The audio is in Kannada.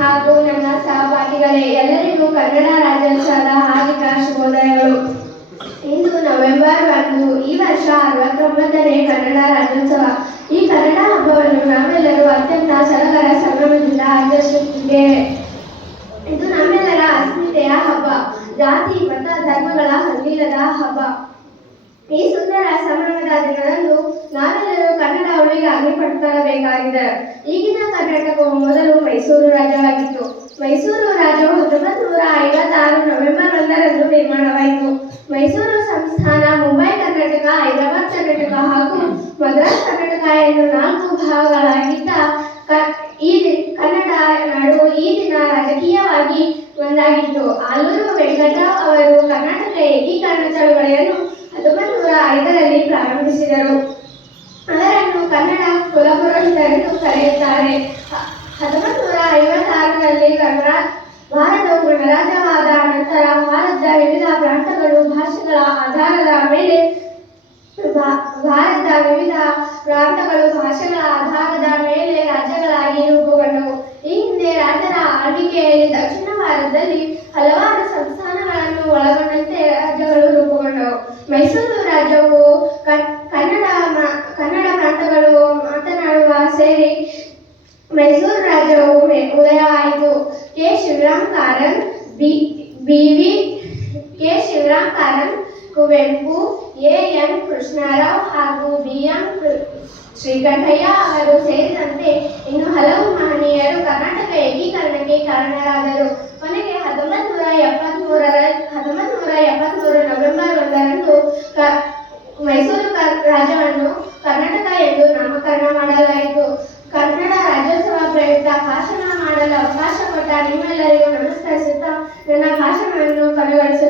ಹಾಗೂ ನನ್ನ ಸಹಪಾಠಿಗಳೇ, ಎಲ್ಲರಿಗೂ ಕನ್ನಡ ರಾಜ್ಯೋತ್ಸವದ ಹಾರ್ದಿಕ ಶುಭೋದಯಗಳು. ಇಂದು ನವೆಂಬರ್ 1, ಈ ವರ್ಷ 69ನೇ ಕನ್ನಡ ರಾಜ್ಯೋತ್ಸವ. ಈ ಕನ್ನಡ ಹಬ್ಬವನ್ನು ನಾವೆಲ್ಲರೂ ಅತ್ಯಂತ ಸಡಗರ ಸಂಭ್ರಮದಿಂದ ಆಚರಿಸುತ್ತಿದ್ದೇವೆ. ಇದು ನಮ್ಮೆಲ್ಲರ ಅಸ್ಮಿತೆಯ ಹಬ್ಬ, ಜಾತಿ ಮತ ಧರ್ಮಗಳ ಹಂಗಿಲ್ಲದ ಹಬ್ಬ. ಈ ಸುಂದರ ಸಂಭ್ರಮದ ದಿನದಂದು ನಾವೆಲ್ಲರೂ ಕನ್ನಡ ಉಳಿಗಾಗಿ ಪಟ್ಟಬೇಕಾಗಿದೆ. ಈಗಿನ ಕರ್ನಾಟಕವು ಮೊದಲು ಮೈಸೂರು ರಾಜ್ಯವಾಗಿತ್ತು. ಮೈಸೂರು ರಾಜ್ಯವು 1956 ನವೆಂಬರ್ 1ರಂದು ನಿರ್ಮಾಣವಾಯಿತು. ಮೈಸೂರು ಸಂಸ್ಥಾನ ಮುಂಬೈ ಕರ್ನಾಟಕ, ಹೈದರಾಬಾದ್ ಕರ್ನಾಟಕ ಹಾಗೂ ಮದ್ರಾಸ್ ಕರ್ನಾಟಕ ಎಂದು 4 ಭಾಗಗಳಾಗಿದ್ದ ಈ ಕನ್ನಡ ನಾಡು ಈ ದಿನ ರಾಜಕೀಯವಾಗಿ ಒಂದಾಗಿತ್ತು. ಆಲೂರು ವೆಂಕಟರಾವ್ ಅವರು ಕರ್ನಾಟಕ ಏಕೀಕರಣ ಚಳವಳಿಯನ್ನು 1905ರಲ್ಲಿ ಪ್ರಾರಂಭಿಸಿದರು. ಅವರನ್ನು ಕನ್ನಡ ಕುಲಪುರೋಹಿತರೆಂದು ಕರೆಯುತ್ತಾರೆ. 1956ರಲ್ಲಿ ಭಾರತವು ಗಣರಾಜ್ಯವಾದ ನಂತರ ಭಾರತದ ವಿವಿಧ ಪ್ರಾಂತಗಳು ಭಾಷೆಗಳ ಆಧಾರದ ಮೇಲೆ ರಾಜ್ಯಗಳಾಗಿ ರೂಪುಗೊಂಡವು. ಈ ಹಿಂದೆ ರಾಜರ ಆಳ್ವಿಕೆಯಲ್ಲಿ ದಕ್ಷಿಣ ಭಾರತದಲ್ಲಿ ಹಲವಾರು ಸಂಸ್ಥಾನಗಳನ್ನು ಒಳಗೊಂಡಂತೆ ರಾಜ್ಯಗಳು ರೂಪುಗೊಂಡವು. ಮೈಸೂರು ರಾಜ್ಯವು ಕನ್ನಡ ಪ್ರಾಂತಗಳು ಮಾತನಾಡುವ ಸೇರಿ ಮೈಸೂರು ರಾಜ್ಯವು ಉದಯವಾಯಿತು. ಕೆ. ಶಿವರಾಮ್ ಕಾರಂತ್, ಕುವೆಂಪು, ಎ. ಎನ್. ಕೃಷ್ಣರಾವ್ ಹಾಗೂ ಬಿ. ಎಂ. ಶ್ರೀಕಂಠಯ್ಯ ಅವರು ಸೇರಿದಂತೆ ಇನ್ನು ಹಲವು ಮಹನೀಯರು ಕರ್ನಾಟಕ ಏಕೀಕರಣಕ್ಕೆ ಕಾರಣರಾದರು. ಕೊನೆಗೆ 1973 ನವೆಂಬರ್ 1ರಂದು ಮೈಸೂರು ರಾಜ್ಯವನ್ನು ಕರ್ನಾಟಕ ಎಂದು ನಾಮಕರಣ ಮಾಡಲಾಯಿತು. ಕನ್ನಡ ರಾಜ್ಯೋತ್ಸವ ಪ್ರಯುಕ್ತ ಭಾಷಣ ಮಾಡಲು ಅವಕಾಶ ಕೊಟ್ಟ ನಿಮ್ಮೆಲ್ಲರಿಗೂ ನಮಸ್ಕರಿಸುತ್ತಾ ನನ್ನ